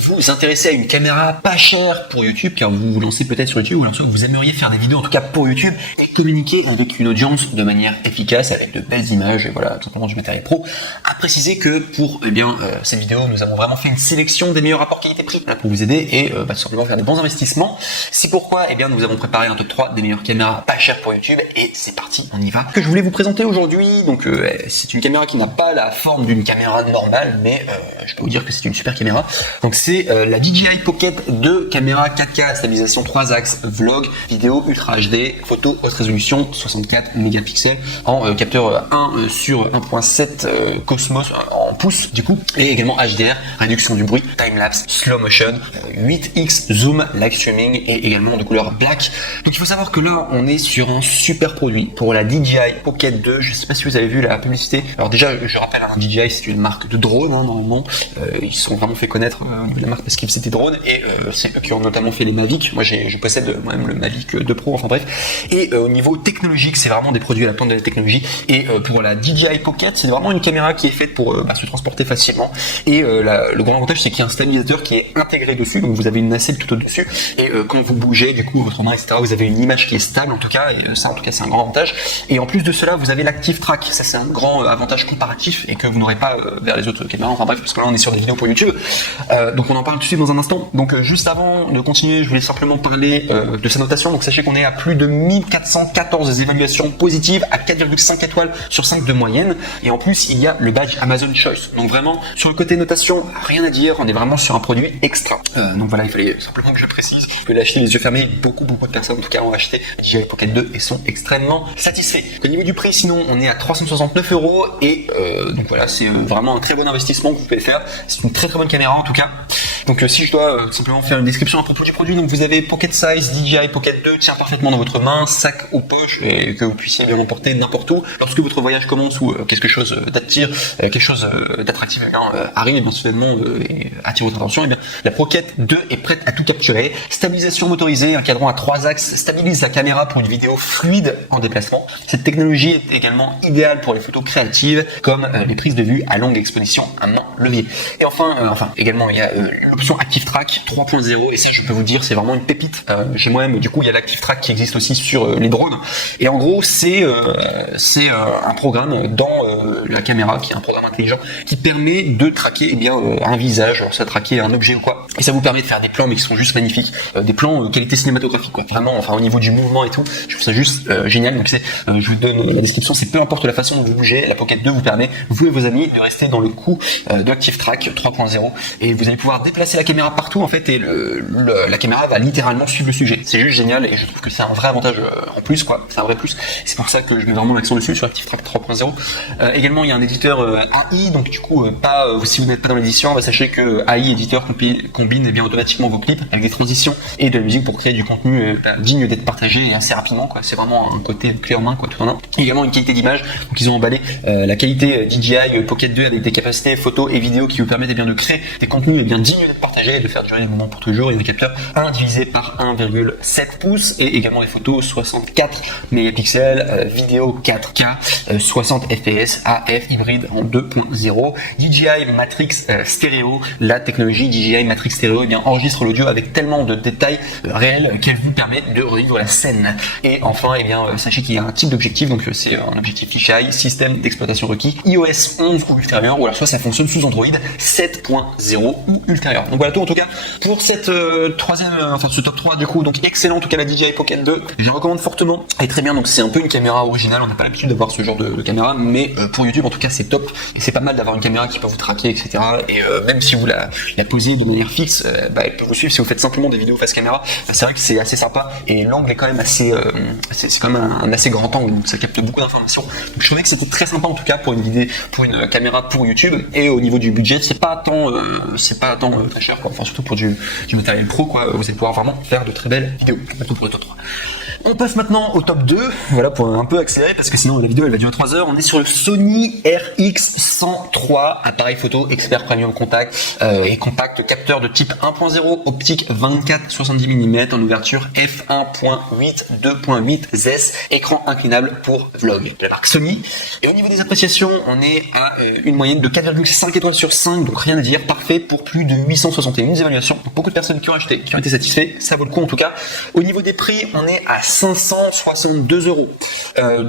vous intéressez à une caméra pas chère pour YouTube, car vous vous lancez peut-être sur YouTube, ou alors vous aimeriez faire des vidéos en tout cas pour YouTube et communiquer avec une audience de manière efficace avec de belles images et voilà, tout simplement du matériel pro, à préciser que pour cette vidéo, nous avons vraiment fait une sélection des meilleurs rapports qualité-prix pour vous aider et tout simplement faire des bons investissements. C'est pourquoi nous avons préparé un top 3 des meilleures caméras pas chères pour YouTube et c'est parti, on y va. Que je voulais vous présenter aujourd'hui, donc c'est une caméra qui n'a pas la forme d'une caméra normale, mais je peux vous dire que c'est une super caméra. Donc c'est la DJI Pocket 2, caméra 4K, stabilisation 3 axes, vlog, vidéo Ultra HD, photo haute résolution 64 mégapixels en capteur 1 sur 1.7 Cosmos en pouces du coup, et également HDR, réduction du bruit, timelapse, slow motion, 8x zoom, live streaming et également de couleur black. Donc il faut savoir que là on est sur un super produit pour la DJI Pocket 2. Je sais pas si vous avez vu la publicité. Alors déjà je rappelle, DJI c'est une marque de drones normalement, ils se sont vraiment fait connaître au niveau de la marque parce qu'ils faisaient des drones et c'est eux qui ont notamment fait les Mavic. Moi je possède moi-même le Mavic 2 Pro, enfin bref. Et au niveau technologique c'est vraiment des produits à la pointe de la technologie et pour la DJI Pocket c'est vraiment une caméra qui est faite pour se transporter facilement et le grand avantage c'est qu'il y a un stabilisateur qui est intégré dessus, donc vous avez une nacelle tout au-dessus et quand vous bougez du coup votre main etc, vous avez une image qui est stable en tout cas, et ça en tout cas c'est un grand avantage. Et en plus de cela vous avez l'Active Track, ça c'est un grand avantage comparatif et que vous n'aurez pas vers les autres caméras, enfin bref, parce que là on est sur des vidéos pour YouTube, donc on en parle tout de suite dans un instant. Donc juste avant de continuer je voulais simplement parler de sa notation. Donc sachez qu'on est à plus de 1414 évaluations positives à 4,5 étoiles sur 5 de moyenne, et en plus il y a le badge Amazon Choice, donc vraiment sur le côté notation rien à dire, on est vraiment sur un produit extra. Donc voilà, il fallait simplement que je précise. Vous pouvez l'acheter les yeux fermés, beaucoup de personnes en tout cas ont acheté DJI Pocket 2 et sont extrêmement satisfaits. Au niveau du prix sinon on est à 369 € et donc voilà, c'est vraiment un très bon investissement que vous pouvez faire. C'est une très bonne caméra en tout cas. Donc si je dois simplement faire une description à propos du produit, donc vous avez Pocket Size DJI Pocket 2, tient parfaitement dans votre main, sac ou poche, et que vous puissiez bien l'emporter n'importe où. Lorsque votre voyage commence ou quelque chose d'attractif arrive et bien soudainement et attire votre attention, et bien la Pocket 2 est prête à tout capturer. Stabilisation motorisée, un cadran à 3 axes stabilise la caméra pour une vidéo fluide en déplacement. Cette technologie est également idéale pour les photos créatives comme les prises de vue à longue exposition à main levée. Et enfin également il y a l'option Active Track 3.0 et ça je peux vous dire c'est vraiment une pépite. Chez moi-même du coup il y a l'Active Track qui existe aussi sur les drones et en gros c'est un programme dans la caméra qui est un programme intelligent qui permet de traquer un visage, alors ça traquer un objet ou quoi, et ça vous permet de faire des plans mais qui sont juste magnifiques, des plans qualité cinématographique quoi, vraiment au niveau du mouvement et tout, je trouve ça juste génial. Donc je vous donne la description, c'est peu importe la façon dont vous bougez, la Pocket 2 vous permet, vous et vos amis, de rester dans le coup de l'Active Track 3.0 et vous allez pouvoir déplacer la caméra partout en fait et la caméra va littéralement suivre le sujet. C'est juste génial et je trouve que c'est un vrai avantage en plus quoi, c'est un vrai plus. C'est pour ça que je mets vraiment l'accent dessus sur Active Track 3.0. Également il y a un éditeur AI, donc du coup si vous n'êtes pas dans l'édition, sachez que AI éditeur combine automatiquement vos clips avec des transitions et de la musique pour créer du contenu digne d'être partagé et assez rapidement quoi. C'est vraiment un côté clé en main quoi, tout en un. Également une qualité d'image, donc ils ont emballé la qualité DJI Pocket 2 avec des capacités photo et vidéo qui vous permettent de créer des contenus dignes d'être partagés et de faire durer les moments pour toujours. Il y a un capteur 1 divisé par 1,7 pouces et également des photos 64 mégapixels, vidéo 4K, 60 fps, AF hybride en 2.0, DJI Matrix Stereo. La technologie DJI Matrix Stereo enregistre l'audio avec tellement de détails réels qu'elle vous permet de revivre la scène. Et enfin, sachez qu'il y a un type d'objectif, donc c'est un objectif fisheye, système d'exploitation requis, iOS 11 ou ultérieur, ou alors soit ça fonctionne sous Android 7.0 ou ultérieur. Donc voilà tout en tout cas pour cette ce top 3 du coup, donc excellent en tout cas la DJI Pocket 2, je recommande fortement, elle est très bien, donc c'est un peu une caméra originale, on n'a pas l'habitude d'avoir ce genre de caméra, mais pour YouTube en tout cas c'est top, et c'est pas mal d'avoir une caméra qui peut vous traquer etc, et même si vous la posez de manière fixe, elle peut vous suivre si vous faites simplement des vidéos face caméra, c'est vrai que c'est assez sympa, et l'angle est quand même assez, c'est quand même un assez grand angle, donc ça capte beaucoup d'informations, donc je trouvais que c'était très sympa en tout cas pour une caméra pour YouTube, et au niveau du budget c'est pas tant très cher quoi, enfin surtout pour du matériel pro quoi, vous allez pouvoir vraiment faire de très belles vidéos, tout pour le top 3. On passe maintenant au top 2, voilà, pour un peu accélérer parce que sinon la vidéo elle va durer 3 heures. On est sur le Sony RX103, appareil photo expert premium contact et compact, capteur de type 1.0, optique 24-70 mm en ouverture f1.8 2.8 ZES, écran inclinable pour vlog de la marque Sony. Et au niveau des appréciations, on est à une moyenne de 4,5 étoiles sur 5, donc rien à dire, parfait pour plus de 861 évaluations. Donc, beaucoup de personnes qui ont acheté, qui ont été satisfaits, ça vaut le coup en tout cas. Au niveau des prix, on est à 562 €.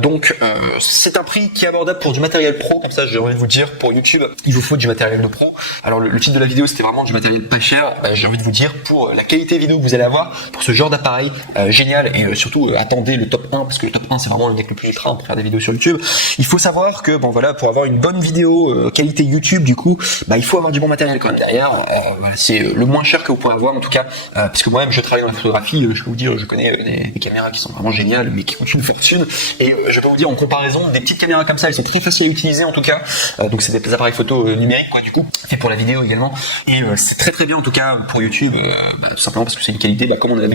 Donc c'est un prix qui est abordable pour du matériel pro, comme ça j'ai envie de vous dire, pour YouTube, il vous faut du matériel de pro. Alors le titre de la vidéo c'était vraiment du matériel pas cher, j'ai envie de vous dire, pour la qualité vidéo que vous allez avoir, pour ce genre d'appareil génial, et surtout attendez le top 1, parce que le top 1 c'est vraiment le mec le plus ultra pour faire des vidéos sur YouTube. Il faut savoir que bon voilà, pour avoir une bonne vidéo qualité YouTube, du coup, il faut avoir du bon matériel quand même derrière. Voilà, c'est le moins cher que vous pourrez avoir en tout cas, parce que moi-même je travaille dans la photographie, je peux vous dire, je connais des caméras qui sont vraiment géniales, mais qui coûtent une fortune, et je peux vous dire en comparaison, des petites caméras comme ça, elles sont très faciles à utiliser en tout cas, donc c'est des appareils photo numériques quoi, du coup, et pour la vidéo également, et c'est très très bien en tout cas pour YouTube, tout simplement parce que c'est une qualité, comme on a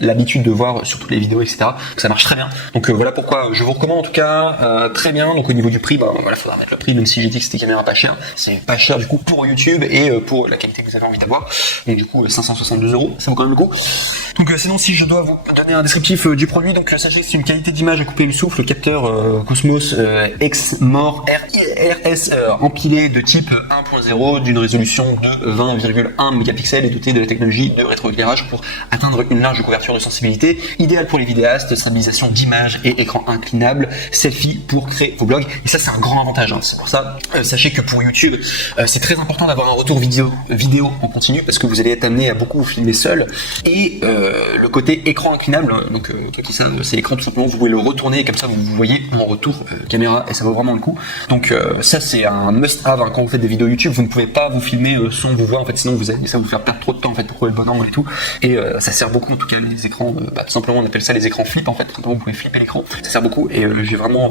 l'habitude de voir sur toutes les vidéos, etc., que ça marche très bien. Donc voilà pourquoi je vous recommande en tout cas très bien. Donc au niveau du prix, voilà, faudra mettre le prix, même si j'ai dit que c'était caméra pas cher, c'est pas cher du coup pour YouTube et pour la qualité que vous avez envie d'avoir. Donc du coup 562 €, ça vaut quand même le coup. Donc sinon, si je dois vous donner un descriptif du produit, donc sachez que c'est une qualité d'image à couper le souffle, capteur Cosmos Exmor RS empilé de type 1.0 d'une résolution de 20,1 mégapixels et doté de la technologie de rétroéclairage pour atteindre une large couverture de sensibilité, idéal pour les vidéastes, stabilisation d'image et écran inclinable, selfie pour créer vos blogs. Et ça c'est un grand avantage, hein. C'est pour ça, sachez que pour YouTube, c'est très important d'avoir un retour vidéo en continu, parce que vous allez être amené à beaucoup vous filmer seul, et le côté écran inclinable, donc c'est l'écran tout simplement, vous pouvez le retourner et comme ça vous voyez mon retour caméra, et ça vaut vraiment le coup. Donc ça c'est un must have, hein. Quand vous faites des vidéos YouTube, vous ne pouvez pas vous filmer sans vous voir en fait, sinon ça va vous faire perdre trop de temps en fait pour trouver le bon angle et tout, et ça sert beaucoup en tout cas les écrans, tout simplement on appelle ça les écrans flip en fait, tout simplement vous pouvez flipper l'écran, ça sert beaucoup, et j'ai vraiment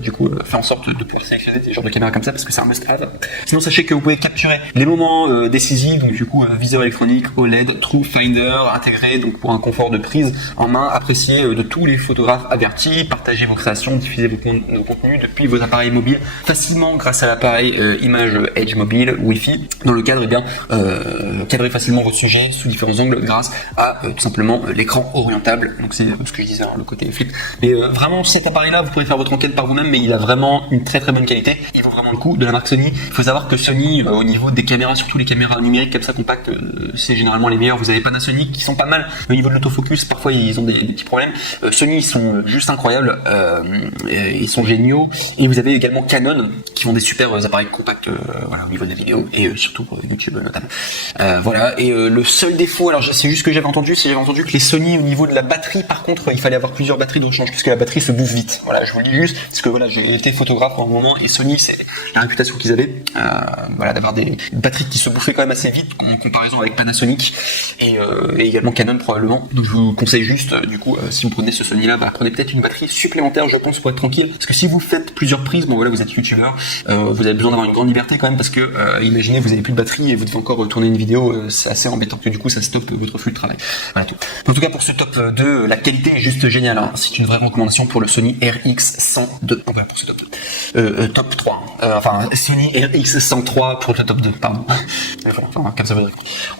du coup fait en sorte de pouvoir sélectionner des genres de caméras comme ça parce que c'est un must have. Sinon sachez que vous pouvez capturer les moments décisifs, donc du coup viseur électronique, OLED, True Finder intégré, donc pour un confort de prise en main apprécié de tous les photographes avertis. Partagez vos créations, diffusez vos contenus depuis vos appareils mobiles facilement grâce à l'appareil image Edge mobile Wi-Fi, dans le cadre cadrez facilement votre sujet sous différents angles grâce à tout simplement l'écran orientable. Donc c'est ce que je disais, le côté flip, mais vraiment cet appareil là vous pouvez faire votre enquête par vous-même, mais il a vraiment une très très bonne qualité, il vaut vraiment le coup, de la marque Sony. Il faut savoir que Sony au niveau des caméras, surtout les caméras numériques comme ça compactes, c'est généralement les meilleurs. Vous avez Panasonic qui sont pas mal au niveau de l'autofocus, parfois ils ont des petits problèmes. Sony ils sont juste incroyables, ils sont géniaux, et vous avez également Canon qui font des super appareils compacts voilà, au niveau des vidéos, et surtout pour YouTube notamment. Voilà, et le seul défaut, alors c'est juste ce que j'avais entendu, que les Sony au niveau de la batterie, par contre il fallait avoir plusieurs batteries de rechange parce que la batterie se bouffe vite. Voilà, je vous le dis juste parce que voilà, j'ai été photographe en un moment, et Sony c'est la réputation qu'ils avaient, voilà, d'avoir des batteries qui se bouffaient quand même assez vite en comparaison avec Panasonic et également Canon probablement. Donc je vous conseille juste du coup si vous prenez ce Sony là, prenez peut-être une batterie supplémentaire je pense pour être tranquille, parce que si vous faites plusieurs prises, bon voilà, vous êtes youtubeur, vous avez besoin d'avoir une grande liberté quand même, parce que imaginez vous avez plus de batterie et vous devez encore tourner une vidéo, c'est assez embêtant, que du coup ça stoppe votre flux de travail. Voilà tout. En tout cas pour ce top 2, la qualité est juste géniale, hein. C'est une vraie recommandation pour le Sony RX102. Voilà pour ce top 2. Top 3, enfin Sony RX103 pour le top 2, pardon. Voilà, comme ça veut dire.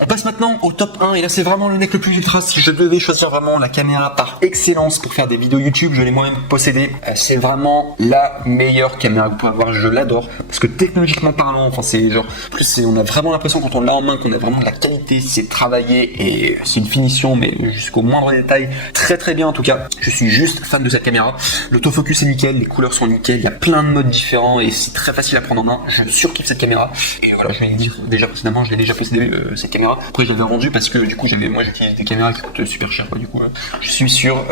On passe maintenant au top 1, et là c'est vraiment le mec le plus ultra. Si je devais choisir vraiment la caméra par excellence pour faire des vidéos YouTube, je l'ai moi-même possédée. C'est vraiment la meilleure caméra que vous pouvez avoir, je l'adore, parce que technologiquement parlant, enfin c'est genre, plus on a vraiment l'impression quand on l'a en main qu'on a vraiment de la qualité, c'est travaillé et c'est une finition mais jusqu'au moindre détail, très très bien en tout cas. Je suis juste fan de cette caméra. L'autofocus est nickel, les couleurs sont nickel, il y a plein de modes différents et c'est très facile à prendre en main. Je surkiffe cette caméra, et voilà, je vais le dire déjà précédemment, je l'ai déjà possédé cette caméra. Après je l'avais rendue parce que du coup moi j'utilise des caméras qui coûtent super cher quoi. Du coup je suis sur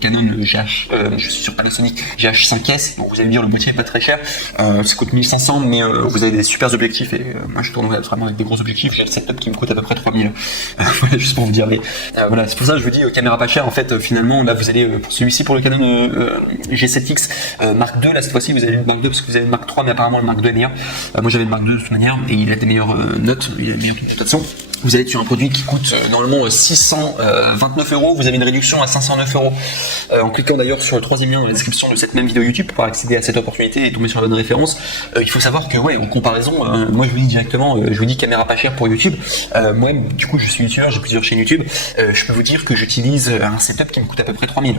Canon GH, je suis sur Panasonic GH5S. Bon, vous allez me dire le boîtier est pas très cher, ça coûte 1500, mais vous avez des super objectifs, et moi je tourne vraiment avec des gros objectifs. J'ai le setup qui me coûte à peu près 3000. Voilà, juste pour vous dire, mais voilà, c'est pour ça que je vous dis caméra pas chère. En fait finalement là vous allez pour celui-ci, pour le Canon G7X Mark II, là cette fois-ci vous avez le Mark II parce que vous avez le Mark III, mais apparemment le Mark II est meilleur. Moi j'avais le Mark II de toute manière et il a des meilleures notes, il a des meilleures notations. vous allez être sur un produit qui coûte normalement 629 €, vous avez une réduction à 509 €. En cliquant d'ailleurs sur le troisième lien dans la description de cette même vidéo YouTube pour accéder à cette opportunité et tomber sur la bonne référence. Il faut savoir que en comparaison, moi je vous dis directement, je vous dis caméra pas chère pour YouTube. Moi du coup je suis youtubeur, j'ai plusieurs chaînes YouTube. Je peux vous dire que j'utilise un setup qui me coûte à peu près 3000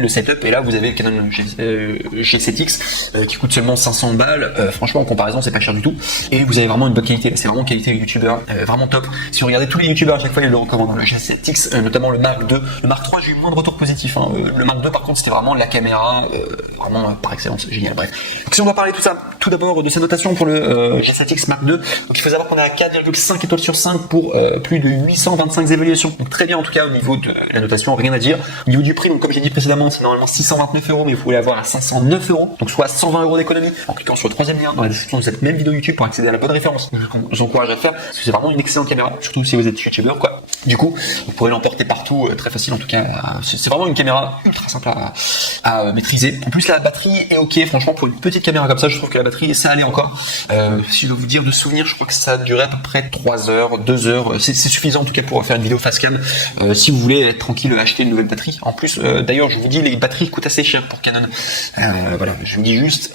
le setup, et là vous avez le Canon G7X qui coûte seulement 500 balles. Franchement en comparaison c'est pas cher du tout, et vous avez vraiment une bonne qualité. C'est vraiment qualité youtubeur, vraiment top. Si vous regardez tous les youtubeurs à chaque fois ils le recommandent, le G7X, notamment le Mark II. Le Mark III j'ai eu moins de retours positifs, le Mark II par contre c'était vraiment la caméra vraiment par excellence, génial. Bref, donc si on doit parler tout d'abord de sa notation pour le G7X Mark II, donc il faut savoir qu'on est à 4,5 étoiles sur 5 pour plus de 825 évaluations, donc très bien en tout cas au niveau de la notation, rien à dire. Au niveau du prix, donc comme j'ai dit précédemment, c'est normalement 629 €, mais vous pouvez l'avoir à 509 €, donc soit 120 € d'économie en cliquant sur le troisième lien dans la description de cette même vidéo YouTube pour accéder à la bonne référence. Je vous encourage à le faire parce que c'est vraiment une excellente caméra, surtout si vous êtes youtubeur quoi. Du coup, vous pourrez l'emporter partout, très facile en tout cas. C'est vraiment une caméra ultra simple à maîtriser. En plus la batterie est ok, franchement pour une petite caméra comme ça, je trouve que la batterie ça allait encore. Si je dois vous dire de souvenir, je crois que ça durait à peu près 3 heures, 2 heures, c'est suffisant en tout cas pour faire une vidéo face cam. Si vous voulez être tranquille, acheter une nouvelle batterie. En plus, d'ailleurs, je vous dis, les batteries coûtent assez cher pour Canon. Voilà, je vous dis juste,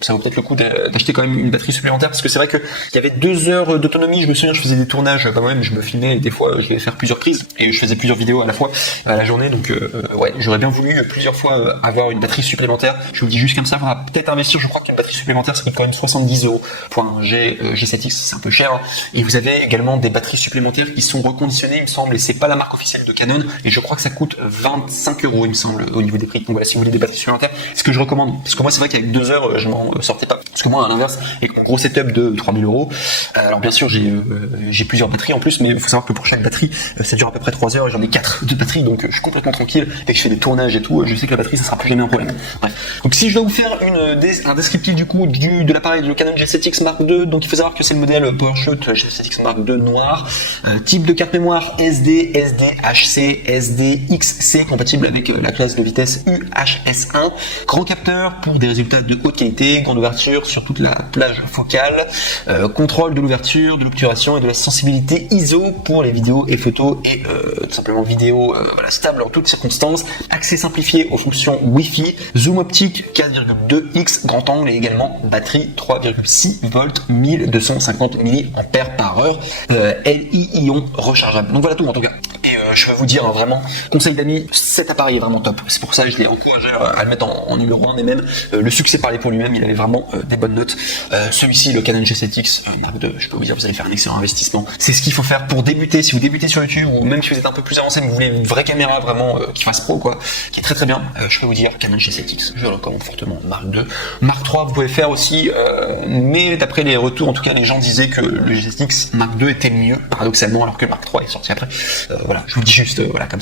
ça vaut peut-être le coup d'acheter quand même une batterie supplémentaire, parce que c'est vrai que il y avait 2 heures d'autonomie. Je me souviens, je faisais des tournages, moi-même, je me filmais, et des fois, je devais faire plusieurs prises, et je faisais plusieurs vidéos à la fois, à la journée, donc ouais, j'aurais bien voulu plusieurs fois avoir une batterie supplémentaire. Je vous le dis juste comme ça, on va peut-être investir, je crois qu'une batterie supplémentaire, ça coûte quand même 70 € pour un G7X, c'est un peu cher, hein. Et vous avez également des batteries supplémentaires qui sont reconditionnées, il me semble, et c'est pas la marque officielle de Canon, et je crois que ça coûte 25 € il me semble au niveau des prix. Donc voilà, si vous voulez des batteries supplémentaires, c'est ce que je recommande, parce que moi c'est vrai qu'avec 2 heures je m'en sortais pas, parce que moi à l'inverse, avec mon gros setup de 3000 €, alors bien sûr j'ai plusieurs batteries en plus, mais il faut savoir que pour chaque batterie ça dure à peu près 3 heures, et j'en ai 4 de batteries, donc je suis complètement tranquille, dès que je fais des tournages et tout, je sais que la batterie ça sera plus jamais un problème. Bref, donc si je dois vous faire un descriptif du coup de l'appareil du Canon G7X Mark II, donc il faut savoir que c'est le modèle PowerShot G7X Mark II noir, type de carte mémoire SD, SDHC, SDXC, compatible avec la classe de vitesse UHS1, grand capteur pour des résultats de haute qualité, grande ouverture sur toute la plage focale, contrôle de l'ouverture, de l'obturation et de la sensibilité ISO pour les vidéos et photos, et tout simplement vidéo stable en toutes circonstances, accès simplifié aux fonctions Wi-Fi, zoom optique 4,2x, grand angle, et également batterie 3,6 volts 1250 mAh, Li-ion rechargeable. Donc voilà tout en tout cas. Et je vais vous dire vraiment, conseil d'amis, cet appareil est vraiment top. C'est pour ça que je l'ai encouragé à le mettre en numéro 1, mais même le succès parlait pour lui-même, il avait vraiment des bonnes notes. Celui-ci, le Canon G7X Mark II, je peux vous dire, vous allez faire un excellent investissement. C'est ce qu'il faut faire pour débuter. Si vous débutez sur YouTube, ou même si vous êtes un peu plus avancé, mais vous voulez une vraie caméra vraiment qui fasse pro quoi, qui est très très bien, je peux vous dire Canon G7X, je le recommande fortement. Mark II, Mark III vous pouvez faire aussi, mais d'après les retours, en tout cas les gens disaient que le G7X Mark II était mieux paradoxalement, alors que le Mark III est sorti après. Voilà, je vous le dis juste voilà comme ça.